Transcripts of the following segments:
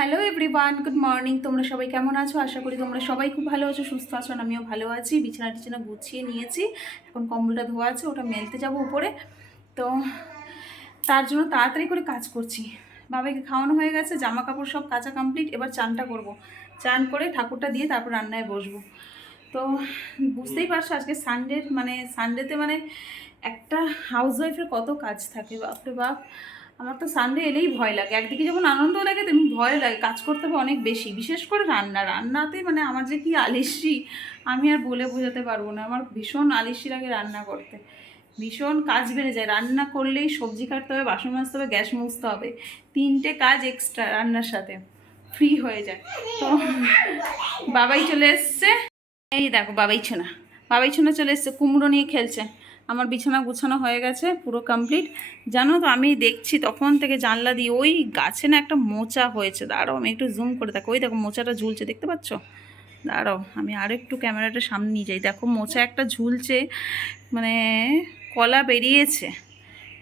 Hello everyone good morning তোমরা সবাই কেমন আছো? আশা করি তোমরা সবাই খুব ভালো আছো, সুস্থ আছো আমিও ভালো আছি। বিছানা টিছানা গুছিয়ে নিয়েছি। এখন কম্বলটা ধোয়া আছে, ওটা মেলতে যাব উপরে। তো তার জন্য তাড়াতাড়ি করে কাজ করছি। বাবাকে খাওয়ানো হয়ে গেছে জামা কাপড় সব কাঁচা কমপ্লিট এবার চানটা করব। চান করে ঠাকুরটা দিয়ে তারপর রান্নায় বসবো। তো বুঝতেই পারছ, আজকে সানডে মানে সানডেতে মানে একটা হাউস ওয়াইফের কত কাজ থাকে। বাপরে বাপ। আমার তো সানডে এলেই ভয় লাগে। একদিকে যেমন আনন্দ লাগে, তেমনি ভয় লাগে। কাজ করতে হবে অনেক বেশি। বিশেষ করে রান্না। রান্নাতে মানে আমার যে কি আলিসি, আমি আর বলে বোঝাতে পারব না। আমার ভীষণ আলিসি লাগে রান্না করতে। ভীষণ কাজ বেড়ে যায়। রান্না করলেই সবজি কাটতে হবে, বাসন মাজতে হবে, গ্যাস মুছতে হবে। তিনটে কাজ এক্সট্রা রান্নার সাথে। ফ্রি হয়ে যায়। তো বাবাই চলে এসছে। এই দেখো, বাবাই ছোনা। বাবাই ছোনা চলে এসছে। কুমড়ো নিয়ে খেলছে। আমার বিছানা গুছানো হয়ে গেছে, পুরো কমপ্লিট জানো তো, আমি দেখছি তখন থেকে জানলা দিয়ে ওই গাছে না একটা মোচা হয়েছে। দাঁড়াও, আমি একটু জুম করে দেখো। ওই দেখো, মোচাটা ঝুলছে, দেখতে পাচ্ছ? দাঁড়াও, আমি আরও একটু ক্যামেরাটা সামনে নিয়ে যাই। দেখো, মোচা একটা ঝুলছে মানে কলা বেরিয়েছে।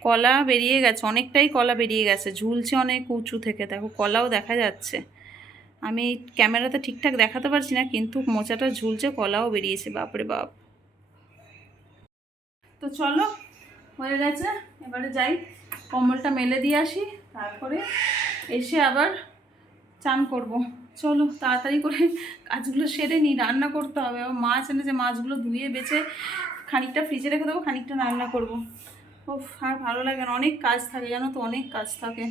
কলা বেরিয়ে গেছে, অনেকটাই কলা বেরিয়ে গেছে। ঝুলছে অনেক উঁচু থেকে। দেখো, কলাও দেখা যাচ্ছে। আমি ক্যামেরাতে ঠিকঠাক দেখাতে পারছি না, কিন্তু মোচাটা ঝুলছে, কলাও বেরিয়েছে। বাপরে বাপ। তো চলো হয়ে গেছে। এবারে যাই কম্বলটা মেলে দিয়ে আসি তারপরে এসে আবার চান করব। চলো তাড়াতাড়ি করে কাজগুলো সেরে নিই রান্না করতে হবে। আবার মাছ এনেছে মাছগুলো ধুয়ে বেছে খানিকটা ফ্রিজে রেখে দেবো খানিকটা রান্না করব। ও আর ভালো লাগে না অনেক কাজ থাকে জানো তো অনেক কাজ থাকে।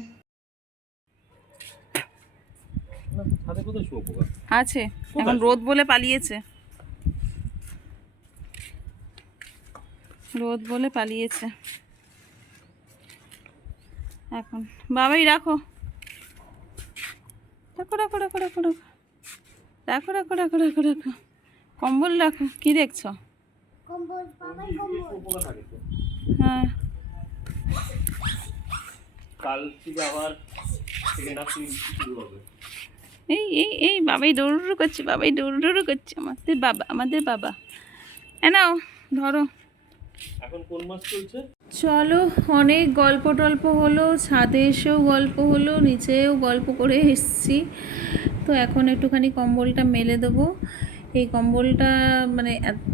আছে এখন রোদ বলে পালিয়েছে। রোদ বলে পালিয়েছে। এখন বাবাই রাখো। রাখো রাখো রাখো রাখো রাখো। রাখো রাখো রাখো রাখো রাখো। কম্বল রাখো কি দেখছ? হ্যাঁ। কাল থেকে আবার সেকেন্ড হাফ শুরু হবে? এই এই এই বাবাই দৌড়ু করছে বাবাই দৌড়ু করছে। আমাদের বাবা আমাদের বাবা। এ নাও ধরো। এখন কোন মাস চলছে? চলো, অনেক গল্প টল্প হলো, ছাদে এসেও গল্প হলো, নিচেও গল্প করে এসছি। তো এখন একটুখানি কম্বলটা মেলে দেবো। এই কম্বলটা মানে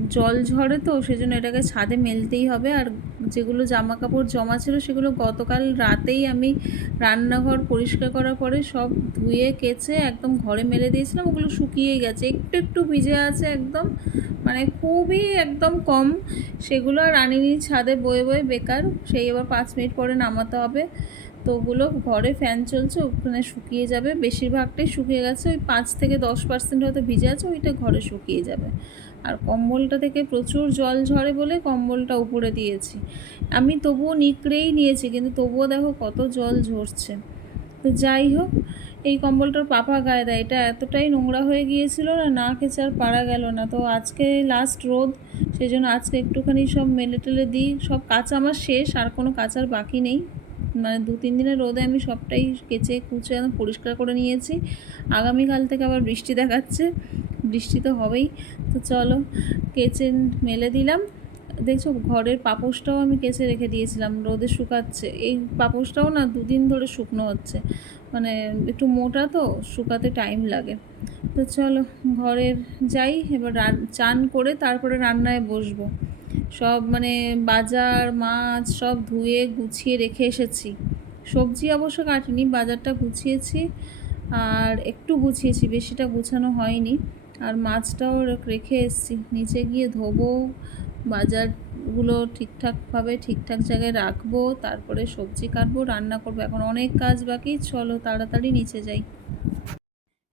জল ঝরে তো, সেজন্য এটাকে ছাদে মেলতেই হবে। আর যেগুলো জামা কাপড় জমা ছিল, সেগুলো গতকাল রাতেই আমি রান্নাঘর পরিষ্কার করার পরে সব ধুয়ে, কেচে একদম ঘরে মেলে দিয়েছিলাম। ওগুলো শুকিয়ে গেছে। একটু একটু ভিজে আছে একদম। মানে খুবই একদম কম। সেগুলো আর আনিনি ছাদে বয়ে বয়ে বেকার। সেই এবার পাঁচ মিনিট পরে নামাতে হবে। তো ওগুলো ঘরে ফ্যান চলছে, ওখানে শুকিয়ে যাবে। বেশিরভাগটাই শুকিয়ে গেছে। ওই পাঁচ থেকে দশ পার্সেন্ট হয়তো ভিজে আছে, ওইটা ঘরে শুকিয়ে যাবে। আর কম্বলটা থেকে প্রচুর জল ঝরে বলে কম্বলটা উপরে দিয়েছি। আমি তবুও নিকড়েই নিয়েছি, কিন্তু তবুও দেখো কত জল ঝরছে। তো যাই হোক এই কম্বলটার পাপা গায়ে দেয়। এটা এতটাই নোংরা হয়ে গিয়েছিল না না কেচে আর পারা গেল না। তো আজকে লাস্ট রোদ সেই জন্য আজকে একটুখানি সব মেলে টেলে দিই। সব কাঁচা আমার শেষ, আর কোনো কাচার বাকি নেই। মানে দু, তিন দিনের রোদে আমি সবটাই কেচে, কুচে একদম পরিষ্কার করে নিয়েছি। আগামীকাল থেকে আবার বৃষ্টি দেখাচ্ছে। বৃষ্টি তো হবেই। তো চলো, কেচে মেলে দিলাম। দেখছ, ঘরের পাপোশটাও আমি কেচে রেখে দিয়েছিলাম। রোদে শুকাচ্ছে। এই পাপোশটাও না দুদিন ধরে শুকনো হচ্ছে। মানে একটু মোটা তো, শুকাতে টাইম লাগে। তো চলো ঘরের যাই, এবার চান করে তারপরে রান্নায় বসবো। সব মানে বাজার, মাছ সব ধুয়ে গুছিয়ে রেখে এসেছি। সবজি অবশ্য কাটিনি, বাজারটা গুছিয়েছি আর একটু গুছিয়েছি, বেশিটা গুছানো হয়নি। আর মাছটাও রেখে এসেছি, নিচে গিয়ে ধোবো বাজারগুলো ঠিকঠাকভাবে ঠিকঠাক জায়গায় রাখব, তারপরে সবজি কাটবো, রান্না করব। এখন অনেক কাজ বাকি, চলো তাড়াতাড়ি নিচে যাই।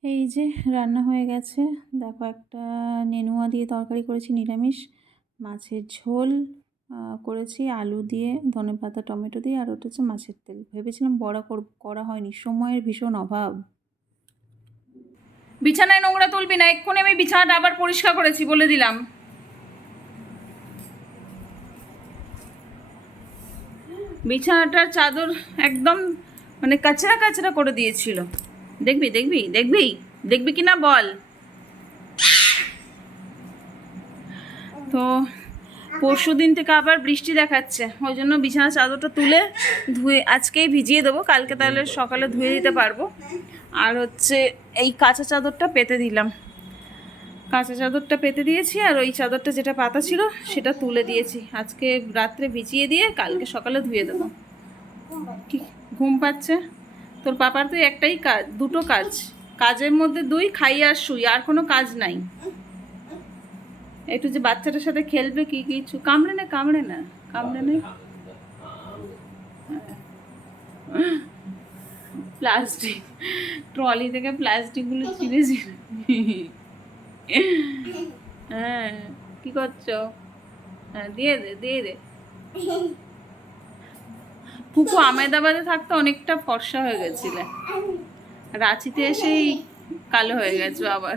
এই যে রান্না হয়ে গেছে। দেখো একটা নেনুয়া দিয়ে তরকারি করেছি, নিরামিষ। মাছের ঝোল করেছি আলু দিয়ে ধনেপাতা টমেটো দিয়ে, আর ওটা হচ্ছে মাছের তেল। ভেবেছিলাম বড়া কর- করা হয়নি। সময়ের ভীষণ অভাব। বিছানায় নোংরা তুলবি না, এক্ষুনি আমি বিছানাটা আবার পরিষ্কার করেছি বলে দিলাম। বিছানাটার চাদর একদম মানে কাচরা কাচরা করে দিয়েছিল। দেখবি দেখবি দেখবি? দেখবি কি না বল। তো পরশু দিন থেকে আবার বৃষ্টি দেখাচ্ছে। ওই জন্য বিছানা চাদরটা তুলে ধুয়ে আজকেই ভিজিয়ে দেবো। কালকে তাহলে সকালে ধুয়ে দিতে পারব। আর হচ্ছে এই কাঁচা চাদরটা পেতে দিলাম। কাঁচা চাদরটা পেতে দিয়েছি আর ওই চাদরটা যেটা পাতা ছিল সেটা তুলে দিয়েছি। আজকে রাত্রে ভিজিয়ে দিয়ে কালকে সকালে ধুয়ে দেবো। কি ঘুম পাচ্ছে? তোর পাপার তো একটাই কাজ দুটো কাজ। কাজের মধ্যে দুই, খাই আর শুই, আর কোনো কাজ নাই। একটু যে বাচ্চাটার সাথে খেলবে কি কিছু? কামড়ে না কামড়ে না কামড়ে না। প্লাস্টিক। ট্রলি থেকে প্লাস্টিকগুলো ছিঁড়ে ছিঁড়ে হ্যাঁ কি করছ? হ্যাঁ দিয়ে দে দিয়ে দে। পুকু আমেদাবাদে থাকতে অনেকটা ফর্সা হয়ে গেছিলে। রাঁচিতে এসেই কালো হয়ে গেছো আবার।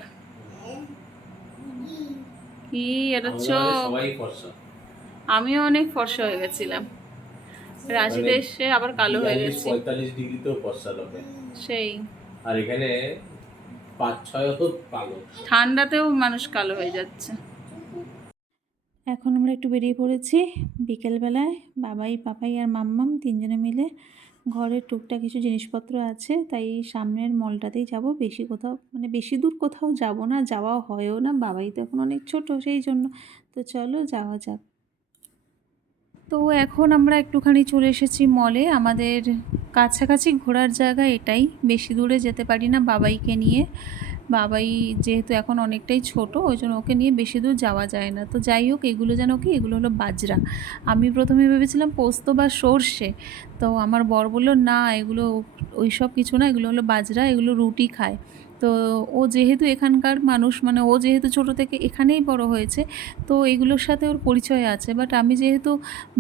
কি এটা চোখ? আমিও অনেক ফর্সা হয়ে গেছিলাম। রাঁচিতে এসে আবার কালো হয়ে গেছে। পঁয়তাল্লিশ ফর্সা সেই। আর এখানে পাঁচ ছয় তো কালো ঠান্ডাতেও মানুষ কালো হয়ে যাচ্ছে। এখন আমরা একটু বেরিয়ে পড়েছি। বিকেলবেলায় বাবাই পাপাই আর মাম্মাম তিনজনে মিলে ঘরের টুকটাক কিছু জিনিসপত্র আছে তাই সামনের মলটাতেই যাব। বেশি কোথাও মানে বেশি দূর কোথাও যাব না যাওয়া হয়ও না। বাবাই তো এখন অনেক ছোট সেই জন্য। তো চলো যাওয়া যাক। তো এখন আমরা একটুখানি চলে এসেছি মলে আমাদের কাছাকাছি ঘোরার জায়গা এটাই। বেশি দূরে যেতে পারি না বাবাইকে নিয়ে। বাবাই যেহেতু এখন অনেকটাই ছোট, ওই জন্য ওকে নিয়ে বেশি দূর যাওয়া যায় না। তো যাই হোক, এগুলো যেন কি, এগুলো হলো বাজরা। আমি প্রথমে ভেবেছিলাম পোস্ত বা সর্ষে। তো আমার বর বলল, না, এগুলো ওই সব কিছু না, এগুলো হলো বাজরা, এগুলো রুটি খায়। তো ও যেহেতু এখানকার মানুষ মানে ও যেহেতু ছোট থেকে এখানেই বড় হয়েছে, তো এগুলোর সাথে ওর পরিচয় আছে। বাট আমি যেহেতু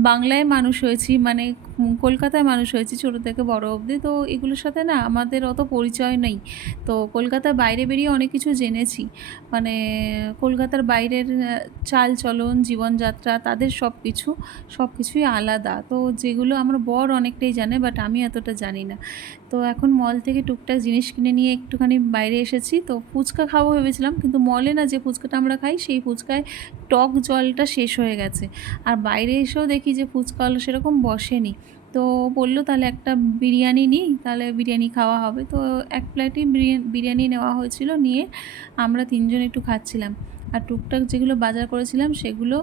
বাংলায় মানুষ হয়েছি মানে কলকাতায় মানুষ হয়েছি ছোট থেকে বড় অবধি, তো এগুলোর সাথে না আমাদের অত পরিচয় নেই। তো কলকাতার বাইরে বেরিয়ে অনেক কিছু জেনেছি। মানে কলকাতার বাইরের চাল চলন জীবনযাত্রা, তাদের সব কিছু সব কিছুই আলাদা। তো যেগুলো আমার বর অনেকটাই জানে বাট আমি এতটা জানি না। তো এখন মল থেকে টুকটাক জিনিস কিনে নিয়ে একটুখানি বাইরে এসেছি, তো ফুচকা খাব ভেবেছিলাম, কিন্তু মলে না যে ফুচকাটা আমরা খাই, সেই ফুচকায় টক জলটা শেষ হয়ে গেছে। আর বাইরে এসেও দেখি যে ফুচকা হলো সেরকম বসেনি। তো বলল, তাহলে একটা বিরিয়ানি নিই, তাহলে বিরিয়ানি খাওয়া হবে। তো এক প্লেটই বিরিয়ানি নেওয়া হয়েছিল, নিয়ে আমরা তিনজন একটু খাচ্ছিলাম। আর টুকটাক যেগুলো বাজার করেছিলাম সেগুলো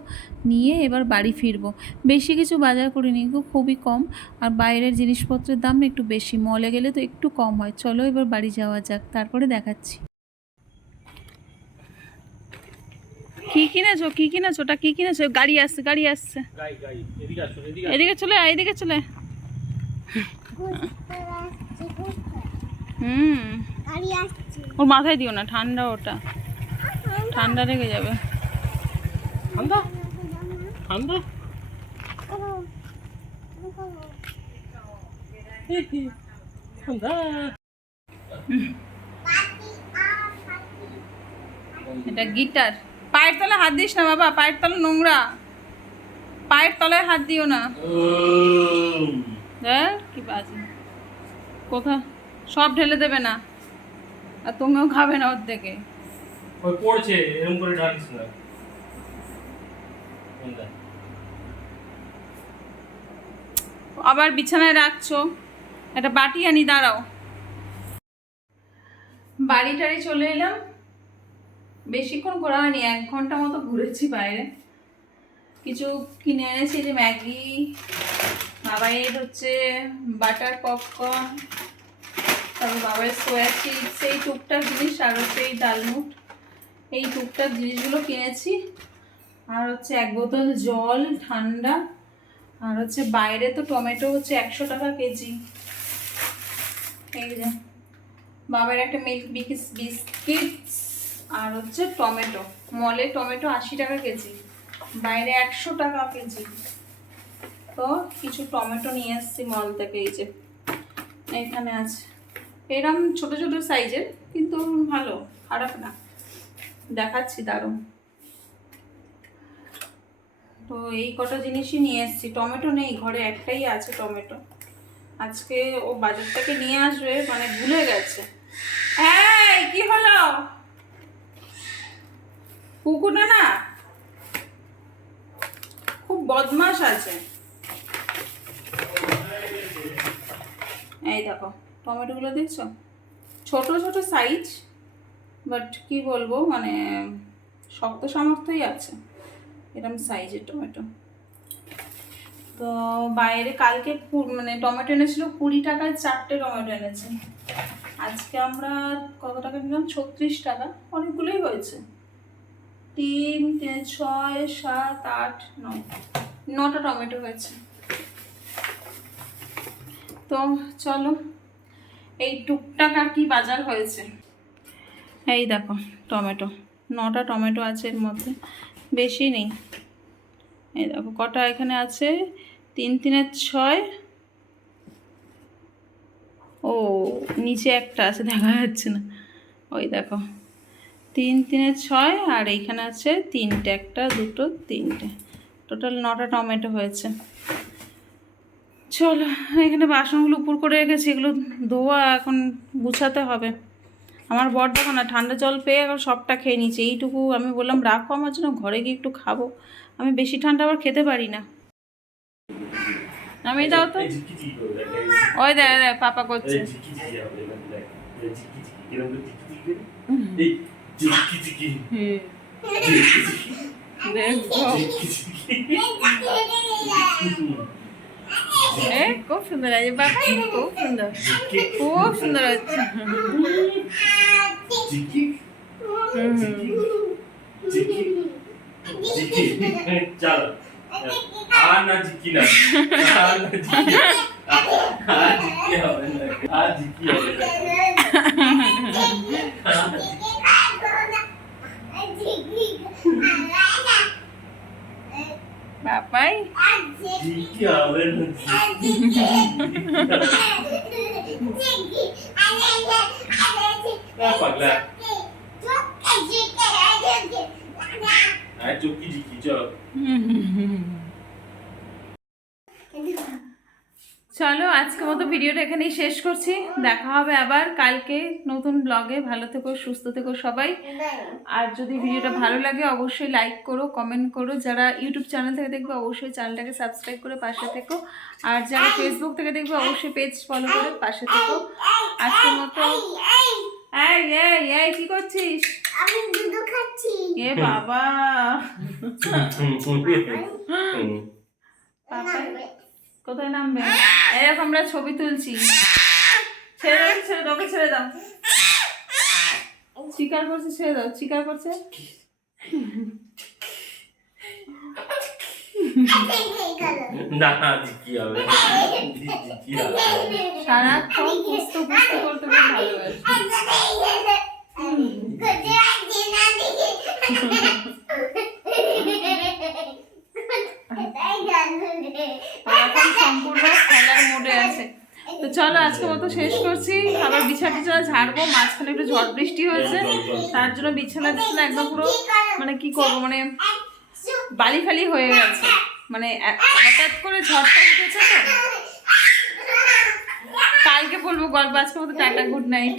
নিয়ে এবার বাড়ি ফিরবো। বেশি কিছু বাজার করিনি গো, খুবই কম। আর বাইরের জিনিসপত্রের দাম একটু বেশি মলে গেলে তো একটু কম হয়। চলো এবার বাড়ি যাওয়া যাক তারপরে দেখাচ্ছি। কি কিনেছো? কি কিনেছো? ওটা কি কিনেছো? গাড়ি আসছে গাড়ি আসছে। গাই গাই এদিকে আসুন এদিকে এদিকে চলে আয়, এদিকে চলে হুম। ওর মাথায় দিও না ঠান্ডা ওটা। ঠান্ডা লেগে যাবে। ঠান্ডা? ঠান্ডা? ঠান্ডা। এটা গিটার। পায়ের তলায় হাত দিস না বাবা পায়ের তলা নোংরা। পায়ের তলায় হাত দিও না। কি বাজে। কোথা? সব ঢেলে দেবে না। আর তুমিও খাবে না ওর থেকে। ওই পড়ছে এরকম করে ঢালিস না। আবার বিছানায় রাখছো? একটা বাটি আনি দাঁড়াও। বাড়ি টাড়ি চলে এলাম। বেশিক্ষণ ঘোরা হয়নি, এক ঘণ্টা মতো ঘুরেছি বাইরে। কিছু কিনে এনেছি যে ম্যাগি, বাবাইয়ের হচ্ছে বাটার পপকর্ন, তারপর বাবাইয়ের সোয়া চিপস এই টুকটাক জিনিস, আর হচ্ছে এই ডালমুট। এই টুকটাক জিনিসগুলো কিনেছি। আর হচ্ছে এক বোতল জল, ঠান্ডা। আর হচ্ছে বাইরে তো টমেটো হচ্ছে একশো টাকা কেজি। বাবার একটা মিল্ক বিকিস, বিস্কিটস আর হচ্ছে টমেটো। মলে টমেটো আশি টাকা কেজি, বাইরে একশো টাকা কেজি। তো কিছু টমেটো নিয়ে এসেছি মল থেকে, এই যে। এখানে আছে। এরম ছোট ছোট সাইজের, কিন্তু ভালো, খারাপ না। দেখাচ্ছি, দারুণ। তো এই কটা জিনিসই নিয়ে এসেছি। টমেটো নেই, ঘরে একটাই আছে টমেটো। আজকে ও বাজার থেকে নিয়ে আসবে মানে ভুলে গেছে। এই, কি হলো? কুকুরটা না খুব বদমাস আছে। এই দেখো, টমেটোগুলো দেখছ? ছোট ছোট সাইজ বাট কি বলব মানে শক্ত সামর্থ্যই আছে। এরকম সাইজের টমেটো। তো বাইরে কালকে মানে টমেটো এনেছিল কুড়ি টাকায় চারটে টমেটো এনেছে। আজকে আমরা কত টাকা নিলাম? ছত্রিশ টাকা। অনেকগুলোই হয়েছে। তিন তিন, ছয়, সাত, আট, নয়। নটা টমেটো হয়েছে। তো চলো, এই টুকটাক আর কি বাজার হয়েছে। এই দেখো, টমেটো। নটা টমেটো আছে এর মধ্যে, বেশি নেই। এই দেখো, কটা এখানে আছে? তিন, তিনের ছয়। ও, নিচে একটা আছে, দেখা যাচ্ছে না। ওই দেখো, তিন, তিনের ছয় আর এইখানে আছে তিনটে, একটা, দুটো, তিনটে। টোটাল নটা টমেটো হয়েছে। চলো, এখানে বাসনগুলো উপর করে রেখেছি, এগুলো ধোয়া এখন গুছাতে হবে। আমার বর দেখো না ঠান্ডা জল পেয়ে এখন সবটা খেয়ে নিচ্ছে এইটুকু আমি বললাম রাখো আমার জন্য ঘরে গিয়ে একটু খাব। আমি বেশি ঠান্ডা আবার খেতে পারি না। আমি দাও তো। ওই দেখ দেখ পাপা করছে। দেখ, এ খুব সুন্দর আছে বাবা খুব সুন্দর খুব সুন্দর হচ্ছে ঝিকি, না আর ঝিকি হবে না বাবাই ঝিকি হবে না ঝিকি না পাগলা আর চুপকি ঝিকি চল চলো আজকে মতো ভিডিওটা এখানেই শেষ করছি। দেখা হবে আবার কালকে নতুন ব্লগে ভালো থেকো সুস্থ থেকো সবাই। আর যদি ভিডিওটা ভালো লাগে অবশ্যই লাইক করো কমেন্ট করো। যারা ইউটিউব চ্যানেল থেকে দেখবে অবশ্যই চ্যানেলটাকে সাবস্ক্রাইব করে পাশে থেকো। আর যারা ফেসবুক থেকে দেখবে অবশ্যই পেজ ফলো করে পাশে থেকো। আজকের মতো এই এই এই কি করছিস? আমি দুধ খাচ্ছি। এ বাবা। কোথায় নামবে? এরকম আমরা ছবি তুলছি। ছেড়ে দাও ছেড়ে দাও ছেড়ে দাও। চিকার করছে ছেড়ে দাও চিকার করছে? না না হবে? না। হবে? সারাক্ষণ করতে ভালোবাসে ও এখন সম্পূর্ণ খেলার মোডে আছে তো চলো আজকে মতো শেষ করছি। আবার বিছানা টিছানা ঝাড়বো মাঝখানে একটু ঝড় বৃষ্টি হয়েছে। তার জন্য বিছানা টিছানা একদম পুরো মানে কি করব মানে বালি ফালি হয়ে গেছে। মানে হঠাৎ করে ঝড়টা উঠেছে তো। কালকে বলব গল্প আজকে মতো টাটা গুড নাইট।